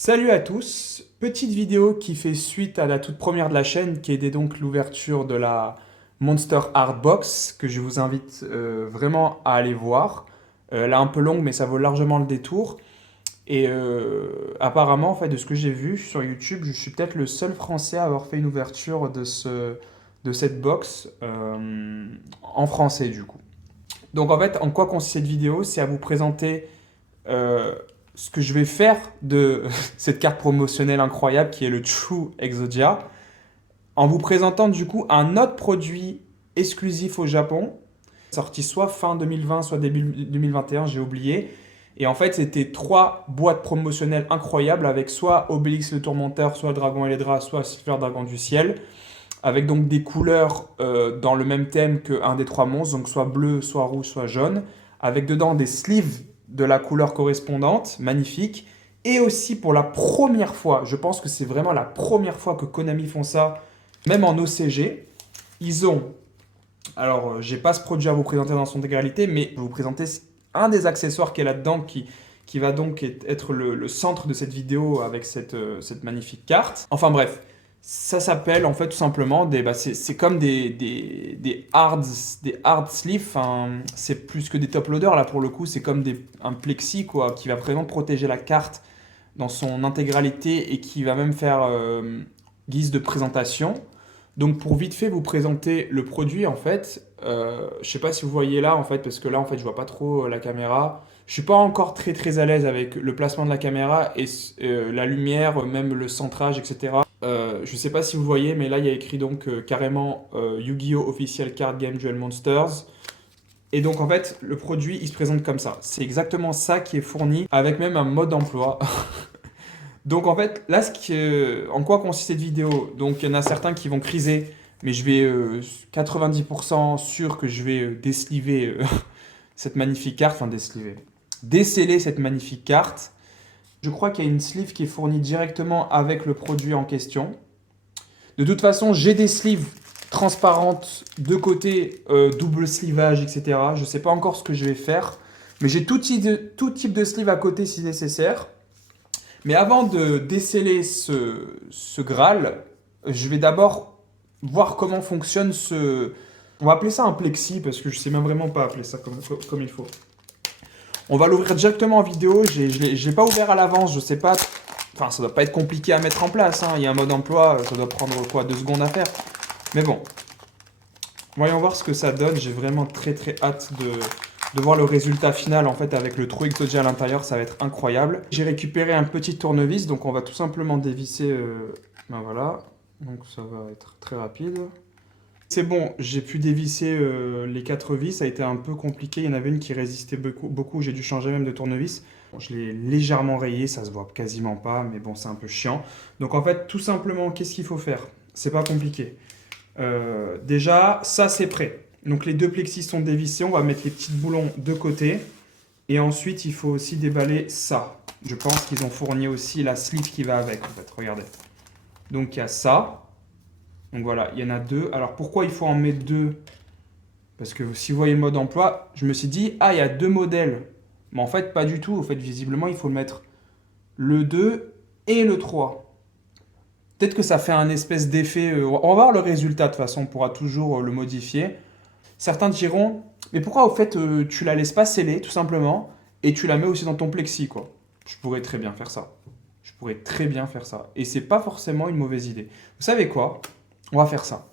Salut à tous, petite vidéo qui fait suite à la toute première de la chaîne qui était donc l'ouverture de la Monster Art Box que je vous invite vraiment à aller voir. Elle est un peu longue mais ça vaut largement le détour. Et apparemment en fait de ce que j'ai vu sur YouTube, je suis peut-être le seul français à avoir fait une ouverture de cette box en français du coup. Donc en fait en quoi consiste cette vidéo? C'est à vous présenter euh, ce que je vais faire de cette carte promotionnelle incroyable qui est le True Exodia, en vous présentant du coup un autre produit exclusif au Japon, sorti soit fin 2020, soit début 2021, j'ai oublié. Et en fait, c'était trois boîtes promotionnelles incroyables avec soit Obélix le Tourmenteur, soit Dragon et les Dracs, soit Silver Dragon du Ciel, avec donc des couleurs dans le même thème qu'un des trois monstres, donc soit bleu, soit rouge, soit jaune, avec dedans des sleeves de la couleur correspondante, magnifique. Et aussi pour la première fois, je pense que c'est vraiment la première fois que Konami font ça, même en OCG, ils ont, alors j'ai pas ce produit à vous présenter dans son intégralité, mais je vais vous présenter un des accessoires qui est là-dedans, qui va donc être le centre de cette vidéo avec cette magnifique carte. Enfin bref, ça s'appelle en fait tout simplement c'est comme des hard sleeves. Enfin, c'est plus que des top loaders là pour le coup. C'est comme un plexi quoi, qui va vraiment protéger la carte dans son intégralité et qui va même faire guise de présentation. Donc pour vite fait vous présenter le produit en fait, je sais pas si vous voyez là en fait parce que là en fait je vois pas trop la caméra. Je suis pas encore très à l'aise avec le placement de la caméra et la lumière, même le centrage, etc. Je sais pas si vous voyez, mais là il y a écrit donc carrément Yu-Gi-Oh! Official Card Game Duel Monsters. Et donc en fait le produit il se présente comme ça. C'est exactement ça qui est fourni avec même un mode d'emploi. Donc en fait, là, en quoi consiste cette vidéo? Donc il y en a certains qui vont criser, mais je vais 90% sûr que je vais désliver cette magnifique carte, enfin désliver, déceler cette magnifique carte. Je crois qu'il y a une sleeve qui est fournie directement avec le produit en question. De toute façon, j'ai des sleeves transparentes de côté, double slivage, etc. Je ne sais pas encore ce que je vais faire, mais j'ai tout type de sleeve à côté si nécessaire. Mais avant de déceler ce Graal, je vais d'abord voir comment fonctionne ce... On va appeler ça un plexi, parce que je sais même vraiment pas appeler ça comme il faut. On va l'ouvrir directement en vidéo, je ne l'ai pas ouvert à l'avance, je sais pas... Enfin, ça doit pas être compliqué à mettre en place, hein. Il y a un mode emploi, ça doit prendre quoi, 2 secondes à faire. Mais bon, voyons voir ce que ça donne, j'ai vraiment très hâte de voir le résultat final en fait avec le trou Exodia à l'intérieur, ça va être incroyable. J'ai récupéré un petit tournevis, donc on va tout simplement dévisser, ben voilà, donc ça va être très rapide. C'est bon, j'ai pu dévisser les 4 vis, ça a été un peu compliqué, il y en avait une qui résistait beaucoup, j'ai dû changer même de tournevis. Bon, je l'ai légèrement rayé, ça se voit quasiment pas, mais bon c'est un peu chiant. Donc en fait tout simplement qu'est-ce qu'il faut faire? C'est pas compliqué. Déjà, ça c'est prêt. Donc les deux plexis sont dévissés, on va mettre les petits boulons de côté. Et ensuite, il faut aussi déballer ça. Je pense qu'ils ont fourni aussi la sleeve qui va avec, en fait. Regardez. Donc il y a ça. Donc voilà, il y en a deux. Alors pourquoi il faut en mettre deux? Parce que si vous voyez le mode emploi, je me suis dit, ah, il y a deux modèles. Mais en fait, pas du tout. En fait, visiblement, il faut le mettre le 2 et le 3. Peut-être que ça fait un espèce d'effet. On va voir le résultat de toute façon, on pourra toujours le modifier. Certains diront, mais pourquoi au fait tu la laisses pas sceller tout simplement et tu la mets aussi dans ton plexi quoi. Je pourrais très bien faire ça. Je pourrais très bien faire ça. Et c'est pas forcément une mauvaise idée. Vous savez quoi? On va faire ça.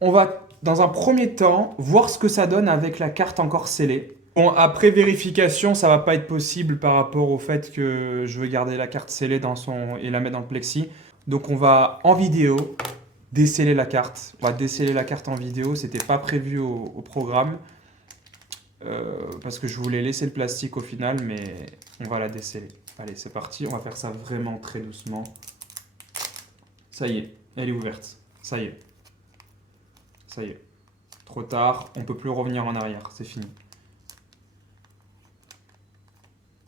On va dans un premier temps voir ce que ça donne avec la carte encore scellée. Bon, après vérification, ça va pas être possible par rapport au fait que je veux garder la carte scellée et la mettre dans le plexi. Donc on va en vidéo déceler la carte. On va déceler la carte en vidéo. C'était pas prévu au programme parce que je voulais laisser le plastique au final, mais on va la déceler. Allez, c'est parti. On va faire ça vraiment très doucement. Ça y est, elle est ouverte. Ça y est. Ça y est. Trop tard. On peut plus revenir en arrière. C'est fini.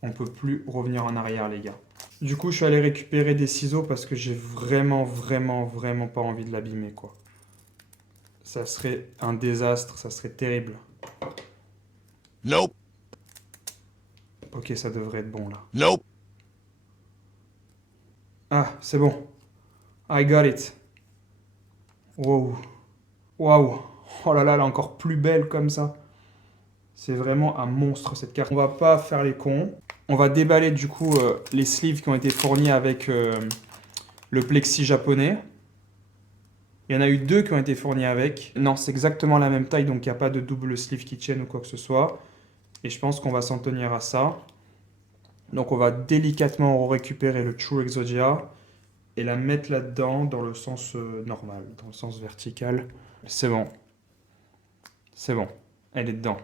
On peut plus revenir en arrière, les gars. Du coup, je suis allé récupérer des ciseaux parce que j'ai vraiment pas envie de l'abîmer, quoi. Ça serait un désastre, ça serait terrible. Nope. Ok, ça devrait être bon là. Nope. Ah, c'est bon. I got it. Wow. Waouh. Oh là là, elle est encore plus belle comme ça. C'est vraiment un monstre cette carte. On va pas faire les cons. On va déballer du coup les sleeves qui ont été fournis avec le plexi japonais. Il y en a eu deux qui ont été fournis avec. Non, c'est exactement la même taille, donc il n'y a pas de double sleeve keychain ou quoi que ce soit. Et je pense qu'on va s'en tenir à ça. Donc on va délicatement récupérer le True Exodia et la mettre là-dedans dans le sens normal, dans le sens vertical. C'est bon, c'est bon, elle est dedans.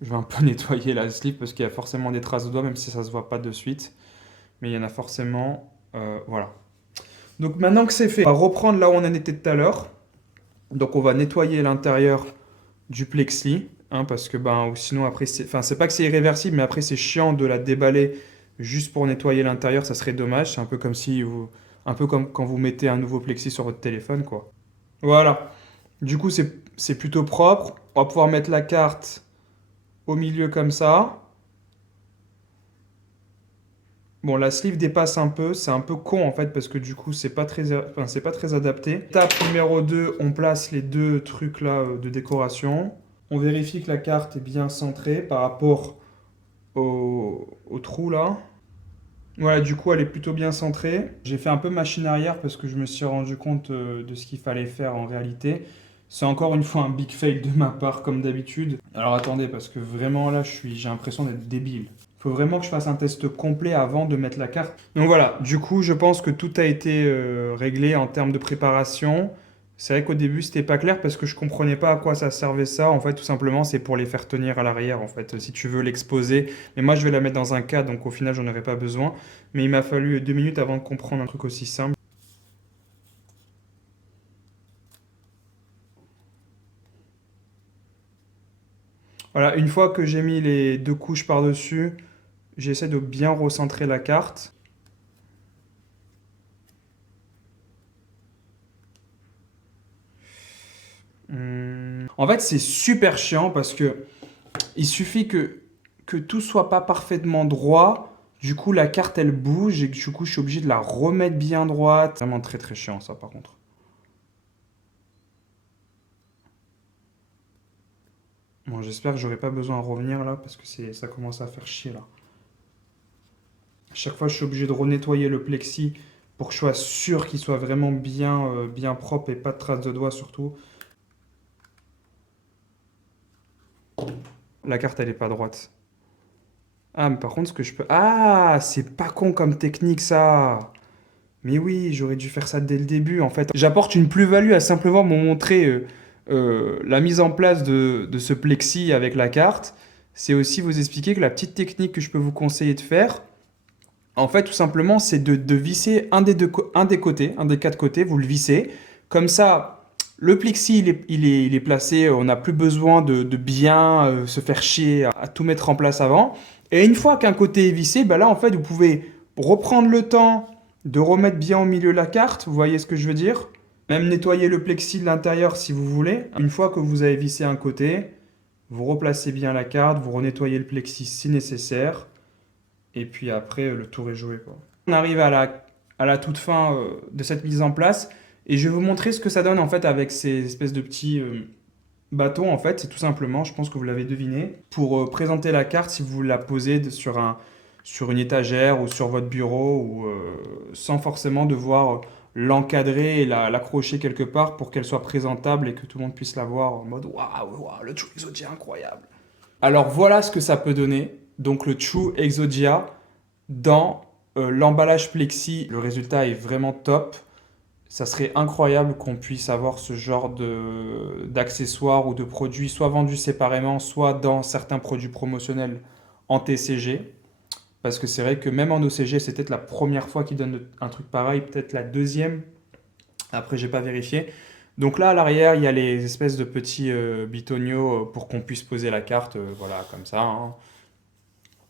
Je vais un peu nettoyer la sleeve parce qu'il y a forcément des traces de doigts, même si ça ne se voit pas de suite. Mais il y en a forcément. Voilà. Donc maintenant que c'est fait, on va reprendre là où on en était tout à l'heure. Donc on va nettoyer l'intérieur du plexi, hein, parce que ben, sinon après, c'est pas que c'est irréversible, mais après c'est chiant de la déballer juste pour nettoyer l'intérieur, ça serait dommage. C'est un peu comme si un peu comme quand vous mettez un nouveau plexi sur votre téléphone, quoi. Voilà. Du coup, c'est plutôt propre. On va pouvoir mettre la carte au milieu comme ça. Bon, la sleeve dépasse un peu, c'est un peu con en fait parce que du coup c'est pas très adapté. Étape numéro 2, on place les deux trucs là de décoration. On vérifie que la carte est bien centrée par rapport au trou là. Voilà, du coup elle est plutôt bien centrée. J'ai fait un peu machine arrière parce que je me suis rendu compte de ce qu'il fallait faire en réalité. C'est encore une fois un big fail de ma part comme d'habitude. Alors attendez parce que vraiment là j'ai l'impression d'être débile. Il faut vraiment que je fasse un test complet avant de mettre la carte. Donc voilà, du coup, je pense que tout a été réglé en termes de préparation. C'est vrai qu'au début, c'était pas clair parce que je comprenais pas à quoi ça servait ça. En fait, tout simplement, c'est pour les faire tenir à l'arrière, en fait, si tu veux l'exposer. Mais moi, je vais la mettre dans un cadre, donc au final, j'en aurais pas besoin. Mais il m'a fallu 2 minutes avant de comprendre un truc aussi simple. Voilà, une fois que j'ai mis les deux couches par-dessus, j'essaie de bien recentrer la carte. En fait, c'est super chiant parce que il suffit que tout soit pas parfaitement droit. Du coup, la carte, elle bouge et du coup, je suis obligé de la remettre bien droite. Vraiment très très chiant ça, par contre. Bon, j'espère que j'aurai pas besoin de revenir là parce que ça commence à faire chier là. À chaque fois, je suis obligé de renettoyer le plexi pour que je sois sûr qu'il soit vraiment bien, bien propre et pas de traces de doigts surtout. La carte, elle est pas droite. Ah, mais par contre, ce que je peux... Ah, c'est pas con comme technique ça. Mais oui, j'aurais dû faire ça dès le début. En fait, j'apporte une plus-value à simplement me montrer la mise en place de ce plexi avec la carte. C'est aussi vous expliquer que la petite technique que je peux vous conseiller de faire, en fait, tout simplement, c'est de visser un des côtés, un des quatre côtés. Vous le vissez. Comme ça, le plexi, il est placé. On n'a plus besoin de bien se faire chier à tout mettre en place avant. Et une fois qu'un côté est vissé, bah là, en fait, vous pouvez reprendre le temps de remettre bien au milieu la carte. Vous voyez ce que je veux dire? Même nettoyer le plexi de l'intérieur si vous voulez. Une fois que vous avez vissé un côté, vous replacez bien la carte, vous renettoyez le plexi si nécessaire. Et puis après, le tour est joué, quoi. On arrive à la toute fin de cette mise en place. Et je vais vous montrer ce que ça donne en fait avec ces espèces de petits bâtons. En fait, c'est tout simplement, je pense que vous l'avez deviné, pour présenter la carte si vous la posez sur une étagère ou sur votre bureau ou sans forcément devoir l'encadrer et l'accrocher quelque part pour qu'elle soit présentable et que tout le monde puisse la voir en mode waouh, waouh, le True Exodia incroyable. Alors voilà ce que ça peut donner. Donc le True Exodia dans l'emballage plexi, le résultat est vraiment top. Ça serait incroyable qu'on puisse avoir ce genre d'accessoires ou de produits, soit vendus séparément, soit dans certains produits promotionnels en TCG. Parce que c'est vrai que même en OCG, c'est peut-être la première fois qu'ils donnent un truc pareil, peut-être la deuxième. Après, j'ai pas vérifié. Donc là, à l'arrière, il y a les espèces de petits bitonio pour qu'on puisse poser la carte, voilà, comme ça, hein.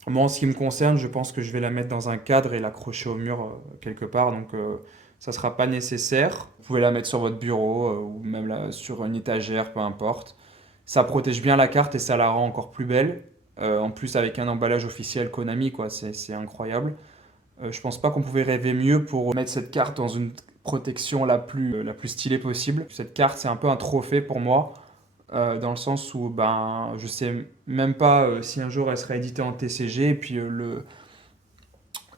Moi, en ce qui me concerne, je pense que je vais la mettre dans un cadre et l'accrocher au mur quelque part. Donc, ça ne sera pas nécessaire. Vous pouvez la mettre sur votre bureau ou même là, sur une étagère, peu importe. Ça protège bien la carte et ça la rend encore plus belle. En plus, avec un emballage officiel Konami, quoi, c'est incroyable. Je pense pas qu'on pouvait rêver mieux pour mettre cette carte dans une protection la plus stylée possible. Cette carte, c'est un peu un trophée pour moi, dans le sens où ben, je sais même pas si un jour elle sera éditée en TCG, et puis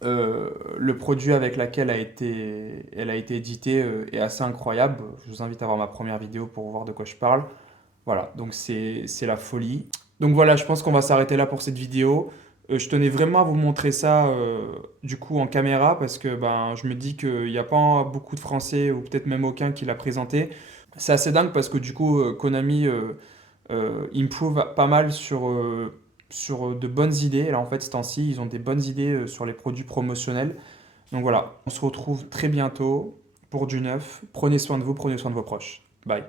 le produit avec lequel elle a été éditée est assez incroyable. Je vous invite à voir ma première vidéo pour voir de quoi je parle. Voilà, donc c'est la folie. Donc voilà, je pense qu'on va s'arrêter là pour cette vidéo. Je tenais vraiment à vous montrer ça du coup en caméra parce que ben, je me dis qu'il n'y a pas beaucoup de Français ou peut-être même aucun qui l'a présenté. C'est assez dingue parce que du coup Konami improve pas mal sur de bonnes idées. Là en fait, ce temps-ci, ils ont des bonnes idées sur les produits promotionnels. Donc voilà, on se retrouve très bientôt pour du neuf. Prenez soin de vous, prenez soin de vos proches. Bye.